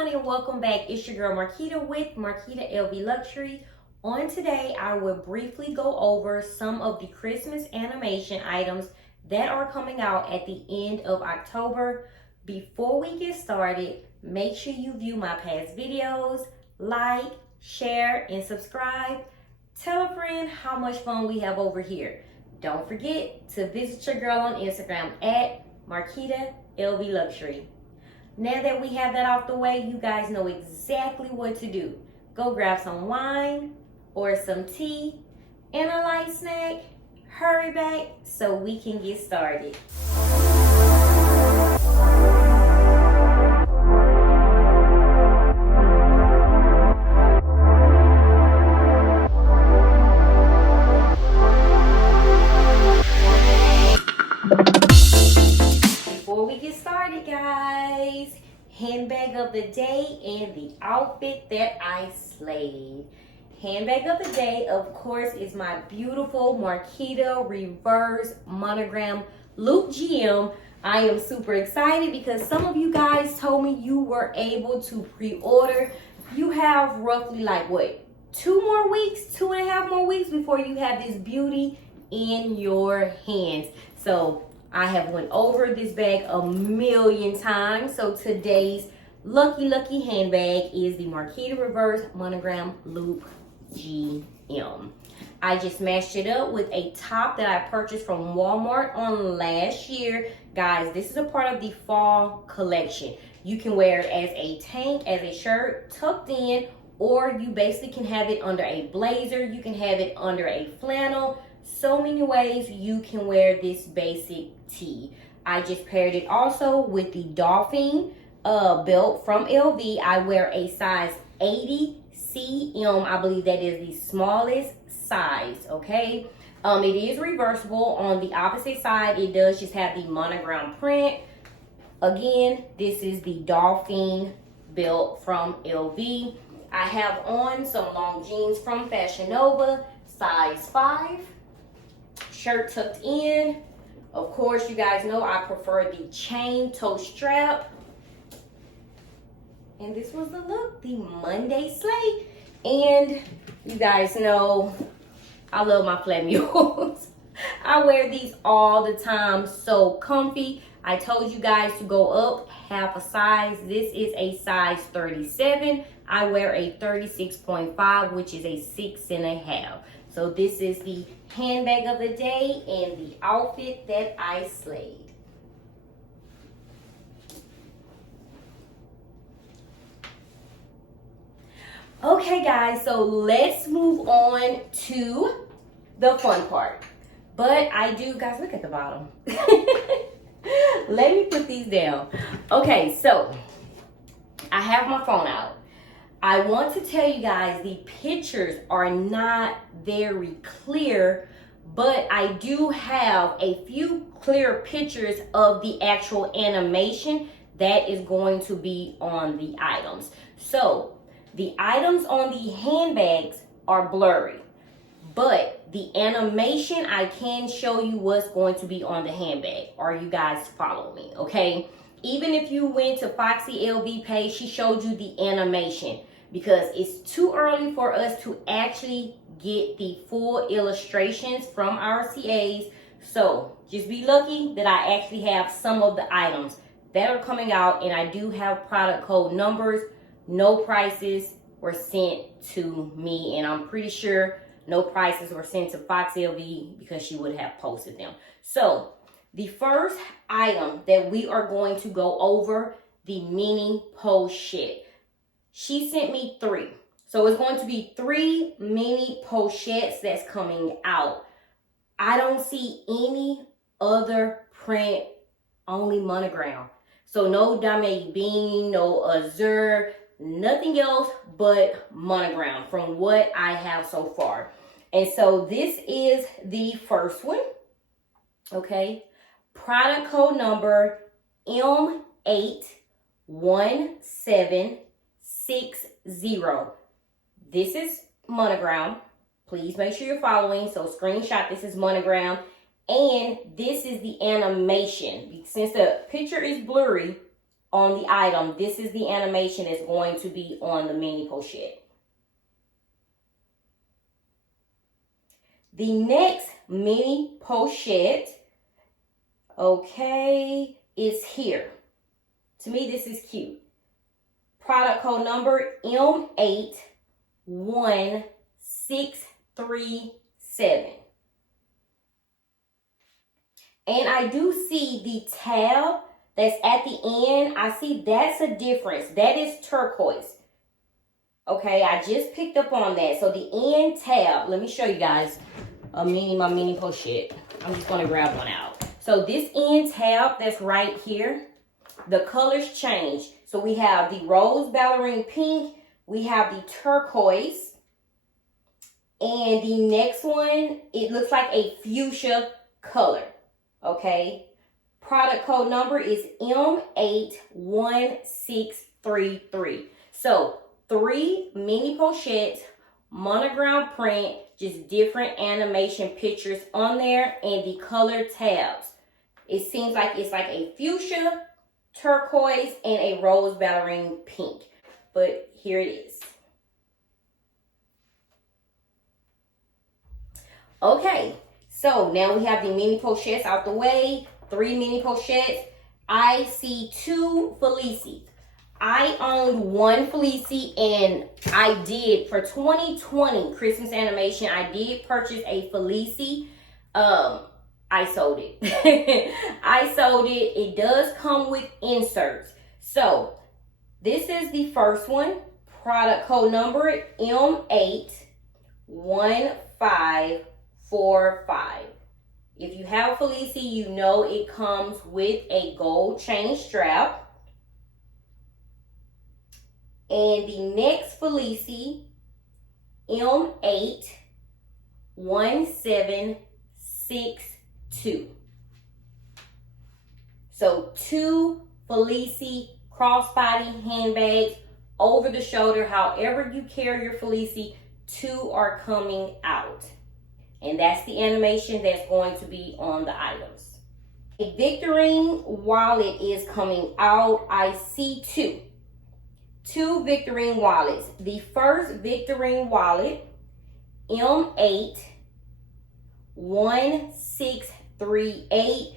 everyone, and welcome back. It's your girl Marquita with Marquitalvluxury. On today, I will briefly go over some of the Christmas animation items that are coming out at the end of October. Before we get started, make sure you view my past videos, like, share, and subscribe. Tell a friend how much fun we have over here. Don't forget to visit your girl on Instagram at Marquitalvluxury. Now that we have that off the way, you guys know exactly what to do. Go grab some wine or some tea and a light snack. Hurry back so we can get started. Before we get started, guys, handbag of the day and the outfit that I slayed. Handbag of the day, of course, is my beautiful Marquita reverse monogram loop gem. I am super excited because some of you guys told me you were able to pre-order. You have roughly like what, 2.5 more weeks before you have this beauty in your hands. So I have went over this bag a million times. So today's lucky handbag is the Marquita reverse monogram loop GM. I just mashed it up with a top that I purchased from Walmart on last year. Guys, this is a part of the fall collection. You can wear it as a tank, as a shirt, tucked in, or you basically can have it under a blazer. You can have it under a flannel. So many ways you can wear this basic tee. I just paired it also with the Dolphin belt from LV. I wear a size 80 CM. I believe that is the smallest size, okay? It is reversible. On the opposite side, it does just have the monogram print. Again, this is the Dolphin belt from LV. I have on some long jeans from Fashion Nova, size 5. Shirt tucked in. Of course, you guys know I prefer the chain toe strap. And this was the look, the Monday slay. And you guys know I love my flat mules. I wear these all the time, so comfy. I told you guys to go up half a size. This is a size 37. I wear a 36.5, which is a 6.5. So this is the handbag of the day and the outfit that I slayed. Okay, guys, so let's move on to the fun part. But I do, guys, look at the bottom. Let me put these down. Okay, so I have my phone out. I want to tell you guys the pictures are not very clear, but I do have a few clear pictures of the actual animation that is going to be on the items. So the items on the handbags are blurry, but the animation, I can show you what's going to be on the handbag. Are you guys following me? Okay. Even if you went to Foxy LV page, she showed you the animation because it's too early for us to actually get the full illustrations from our CAs. So just be lucky that I actually have some of the items that are coming out, and I do have product code numbers. No prices were sent to me, and I'm pretty sure no prices were sent to Foxy LV because she would have posted them. So the first item that we are going to go over, the mini pochette. She sent me 3. So it's going to be 3 mini pochettes that's coming out. I don't see any other print, only monogram. So no Dame Bean, no Azure, nothing else but monogram from what I have so far. And so this is the first one. Okay. Product code number M81760. This is monogram. Please make sure you're following. So screenshot, this is monogram. And this is the animation. Since the picture is blurry, on the item. This is the animation that's going to be on the mini pochette. The next mini pochette, okay, is here. To me, this is cute. Product code number M81637. And I do see the tab that's at the end. I see that's a difference. That is turquoise. Okay, I just picked up on that. So the end tab, let me show you guys my mini pochette. I'm just gonna grab one out. So this end tab that's right here, the colors change. So we have the rose ballerine pink, we have the turquoise, and the next one, it looks like a fuchsia color. Okay, product code number is M81633. So 3 mini pochettes, monogram print, just different animation pictures on there, and the color tabs. It seems like it's like a fuchsia, turquoise, and a rose ballerine pink. But here it is. Okay, so now we have the mini pochettes out the way. 3 mini pochettes. I see 2 Felices. I owned 1 Felice, and I did, for 2020 Christmas animation, I did purchase a Felice. I sold it. I sold it. It does come with inserts. So this is the first one. Product code number M81545. If you have a Felice, you know it comes with a gold chain strap. And the next Felice, M81762. So 2 Felice crossbody handbags, over the shoulder, however you carry your Felice, 2 are coming out. And that's the animation that's going to be on the items. A Victorine wallet is coming out. I see 2 Victorine wallets. The first Victorine wallet, M81638.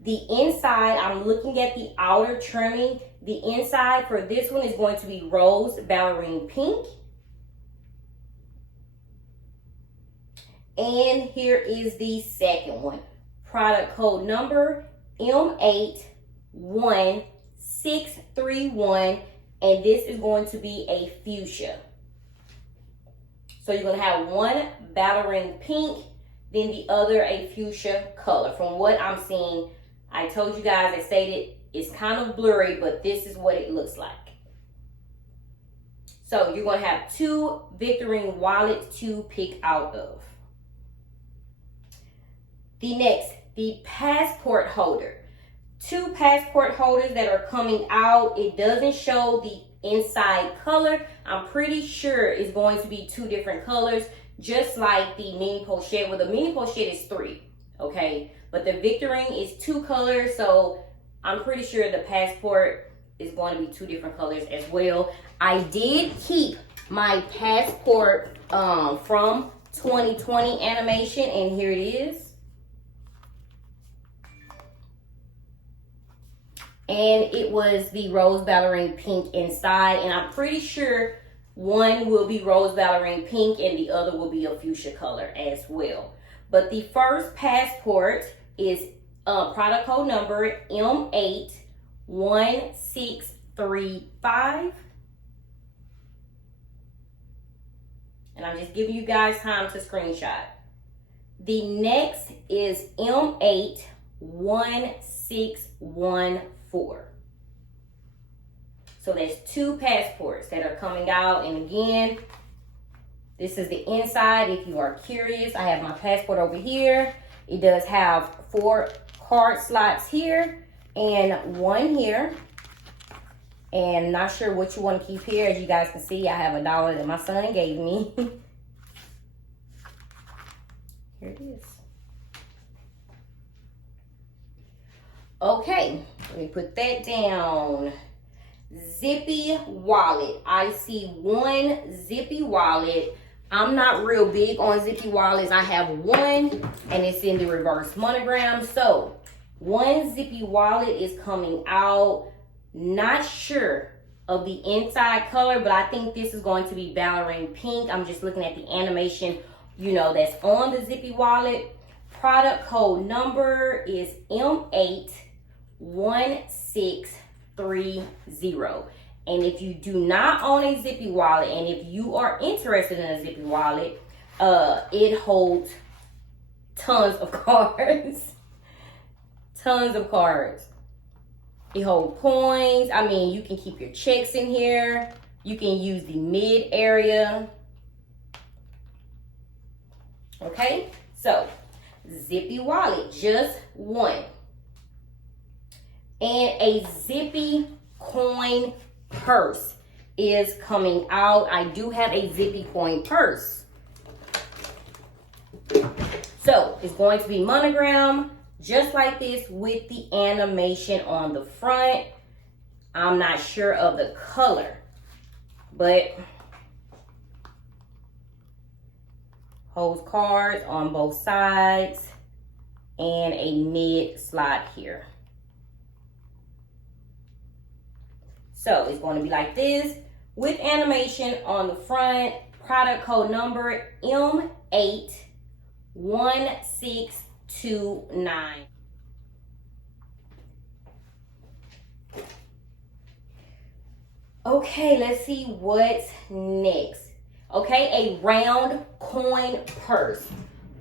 The inside, I'm looking at the outer trimming. The inside for this one is going to be rose ballerine pink. And here is the second one. Product code number M81631. And this is going to be a fuchsia. So you're going to have one ballerine pink, then the other a fuchsia color. From what I'm seeing, I told you guys, I stated it's kind of blurry, but this is what it looks like. So you're going to have 2 Victorine wallets to pick out of. The next, the passport holder. 2 passport holders that are coming out. It doesn't show the inside color. I'm pretty sure it's going to be 2 different colors, just like the mini pochette. Well, the mini pochette is 3, okay? But the Victorine is 2 colors, so I'm pretty sure the passport is going to be 2 different colors as well. I did keep my passport from 2020 animation, and here it is. And it was the rose ballerine pink inside, and I'm pretty sure one will be rose ballerine pink and the other will be a fuchsia color as well. But the first passport is product code number M81635. And I'm just giving you guys time to screenshot. The next is M81614. So there's 2 passports that are coming out. And again, this is the inside. If you are curious, I have my passport over here. It does have 4 card slots here and 1 here. And not sure what you want to keep here. As you guys can see, I have $1 that my son gave me. Here it is. Okay, let me put that down. zippy wallet. I see one zippy wallet. I'm not real big on zippy wallets. I have one and it's in the reverse monogram. So one zippy wallet is coming out. Not sure of the inside color, but I think this is going to be ballerine pink. I'm just looking at the animation, you know, that's on the zippy wallet. Product code number is M81630. And if you do not own a zippy wallet, and if you are interested in a zippy wallet, it holds tons of cards. Tons of cards. It holds coins. I mean, you can keep your checks in here. You can use the mid area. Okay, so zippy wallet, just one. And a zippy coin purse is coming out. I do have a zippy coin purse. So it's going to be monogram, just like this, with the animation on the front. I'm not sure of the color, but holds cards on both sides and a mid slot here. So it's going to be like this with animation on the front. Product code number M81629. Okay, let's see what's next. Okay, a round coin purse.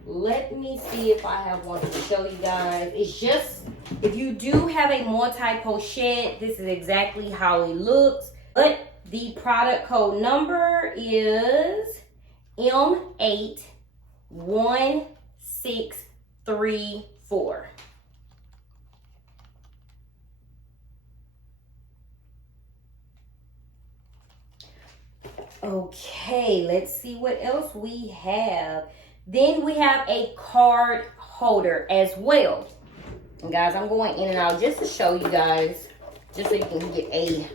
Let me see if I have one to show you guys. It's just, if you do have a multi-pochette, this is exactly how it looks. But the product code number is M81634. Okay, let's see what else we have. Then we have a card holder as well. And guys, I'm going in and out just to show you guys, just so you can get a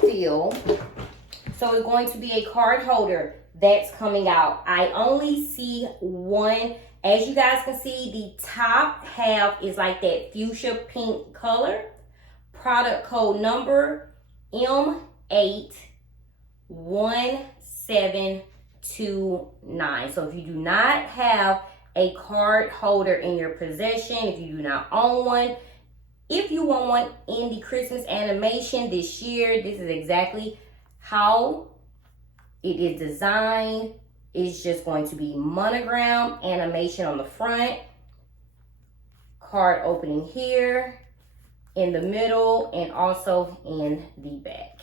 feel. So it's going to be a card holder that's coming out. I only see one. As you guys can see, the top half is like that fuchsia pink color. Product code number M81729. So if you do not have a card holder in your possession, if you do not own one, if you want one in the Christmas animation this year, this is exactly how it is designed. It's just going to be monogram animation on the front, card opening here, in the middle, and also in the back.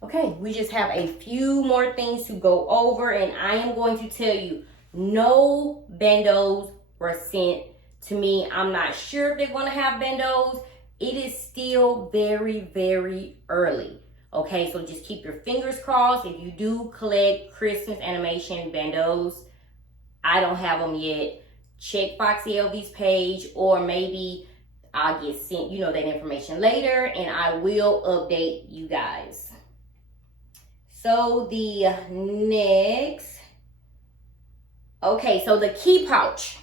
Okay, we just have a few more things to go over, and I am going to tell you, no bandos were sent to me. I'm not sure if they're going to have bandos. It is still very, very early. Okay, so just keep your fingers crossed. If you do collect Christmas animation bandos, I don't have them yet. Check Foxy LV's page, or maybe I'll get sent, you know, that information later, and I will update you guys. So the next, okay, so the key pouch.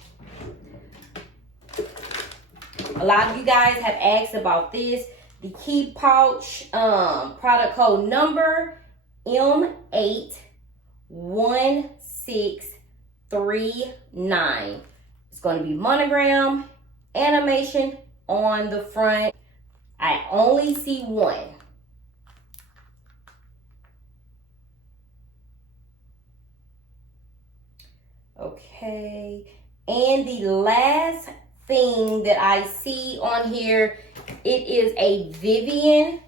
A lot of you guys have asked about this. The key pouch, product code number M81639. It's going to be monogram, animation on the front. I only see one. Okay, and the last thing that I see on here, it is a Vivian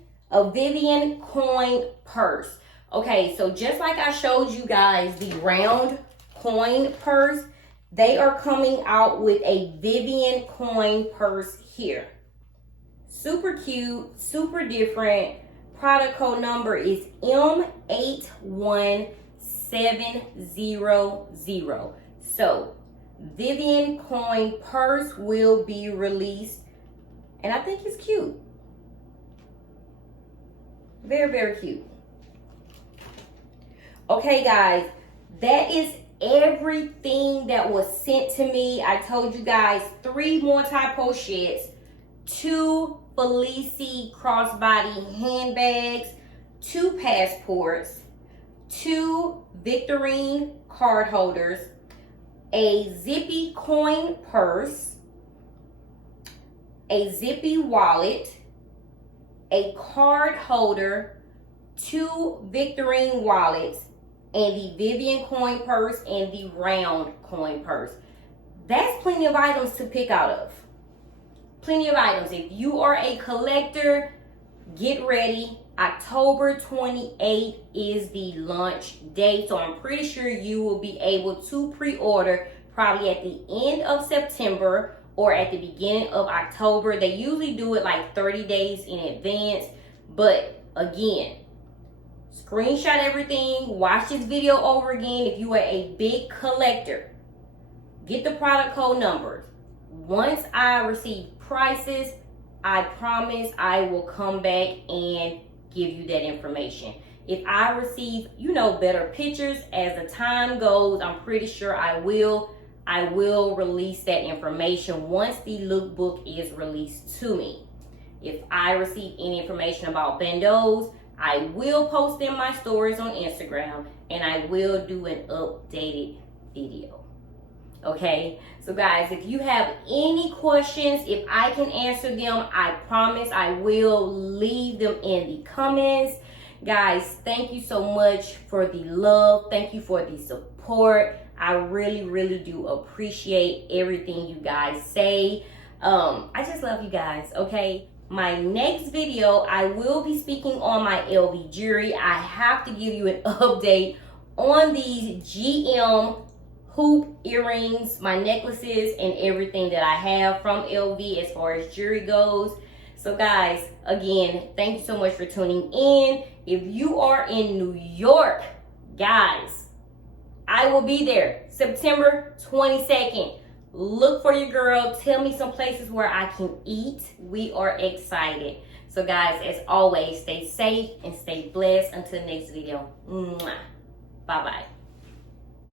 coin purse. Okay, so just like I showed you guys the round coin purse, they are coming out with a Vivian coin purse here. Super cute, super different. Product code number is M81700. So Vivian coin purse will be released, and I think it's cute. Very, very cute. Okay, guys, that is everything that was sent to me. I told you guys 3 multi-pochettes, 2 Felici crossbody handbags, 2 passports, 2 Victorine card holders, a zippy coin purse, a zippy wallet, a card holder, 2 Victorine wallets, and the Vivian coin purse and the round coin purse. That's plenty of items to pick out of. Plenty of items. If you are a collector, get ready. October 28th is the launch date, so I'm pretty sure you will be able to pre-order probably at the end of September or at the beginning of October. They usually do it like 30 days in advance, but again, screenshot everything, watch this video over again. If you are a big collector, get the product code numbers. Once I receive prices, I promise I will come back and give you that information. If I receive, better pictures as the time goes, I'm pretty sure I will release that information once the lookbook is released to me. If I receive any information about bandeaus, I will post in my stories on Instagram, and I will do an updated video. Okay, so guys, if you have any questions, if I can answer them, I promise I will leave them in the comments. Guys, thank you so much for the love. Thank you for the support. I really, really do appreciate everything you guys say. I just love you guys, okay? My next video, I will be speaking on my LV jewelry. I have to give you an update on these GM hoop earrings, my necklaces, and everything that I have from LV as far as jewelry goes. So guys, again, thank you so much for tuning in. If you are in New York, guys, I will be there September 22nd. Look for your girl. Tell me some places where I can eat. We are excited. So guys, as always, stay safe and stay blessed. Until next video. Bye-bye.